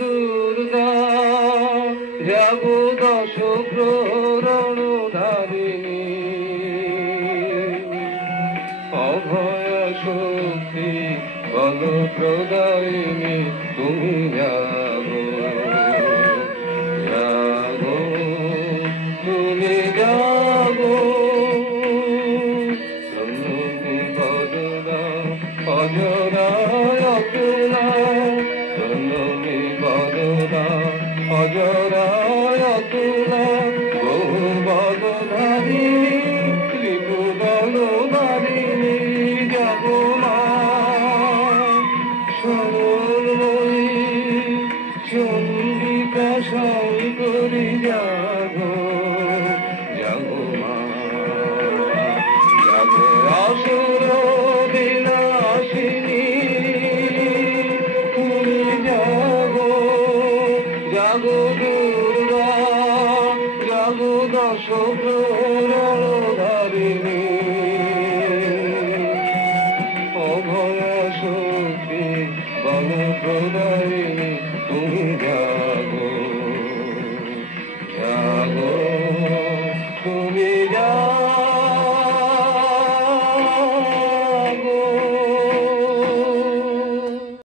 দুর্গা যাব দশ প্রহরণ ধারিণী অভয় শক্তি বল প্রদায়িনী তুমি যাবো যাবো তুমি যাবো তুমি বদলা অজরায় অকুলা তুমি বদলা অজরা